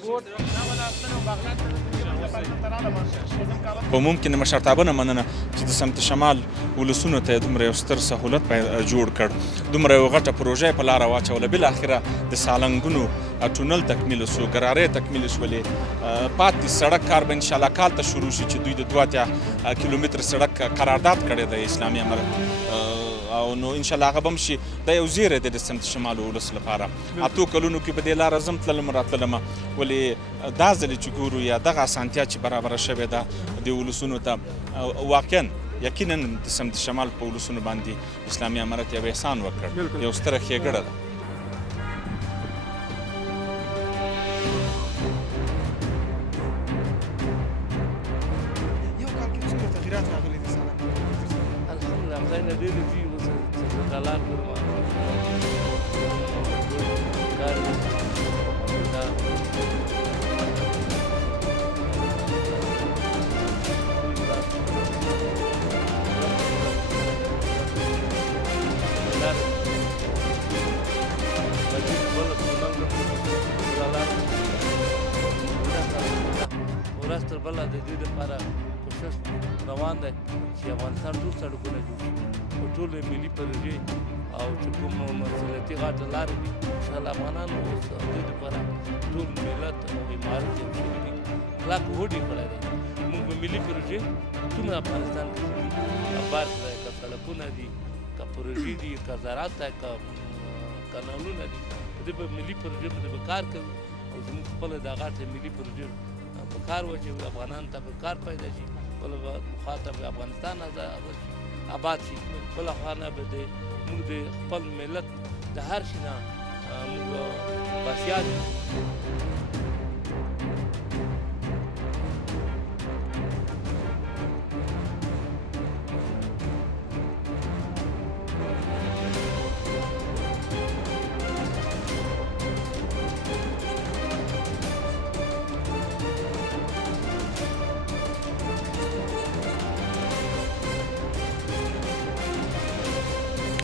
په عموم کې د مشرتابه نه مننه چې د سمت شمال ولسونو ته یې دومره یو ستر سهولت جوړ کړ، دومره یو غټه پروژه یې په لاره واچوله. بالاخره د سالنګونو ټونل تکمیل شو، ګرارۍ تکمیل شولې، پاتې سړک کار به انشاءالله کال ته شروع شي چې دوی د 82 کیلومتر سړک قرارداد کړی دی اسلامي امارت، او نو انشاءالله هغه به هم شي. دا یو زیری دی د سمت شمال ولس لپاره. 8 کلونو کې په دې لاره زم تللم راتللم، ولې دا ځلې چې ګورو یا دغه اسانتیا چې برابره شوې ده د ولسونو ته، واقعا یقینا د سمت شمال په ولسونو باندې اسلامي امارت یو احسان وکړ، یو ستره ښېګړه ده. ورځ تر بله د دې لپاره کوشش روان دی چې افغانستان ټول سړکونه جوړ شي، په ټولې ملي پروژې او چې کوم مسلطي غاټه لارې دي انشاءالله افغانانو اوس د دې لپاره ټول ملت او عمارت یو شوي دي، کلک هوډ یې کړی دی. موږ به ملي پروژې ټول افغانستان کې دي، که پارک دی، که سړکونه دي، که پروژې دي، که زراعت دی، که کانالونه دي، په دې به ملي پروژې باندې به کار کوو او زموږ خپله د غاټه ملي پروژې په کار واچوي، افغانانو ته به کار پیدا شي، بله خوا ته به افغانستان آباد شي، بله خوا نه به موږ د خپل ملت د هر شي نه موږ بسیار یو.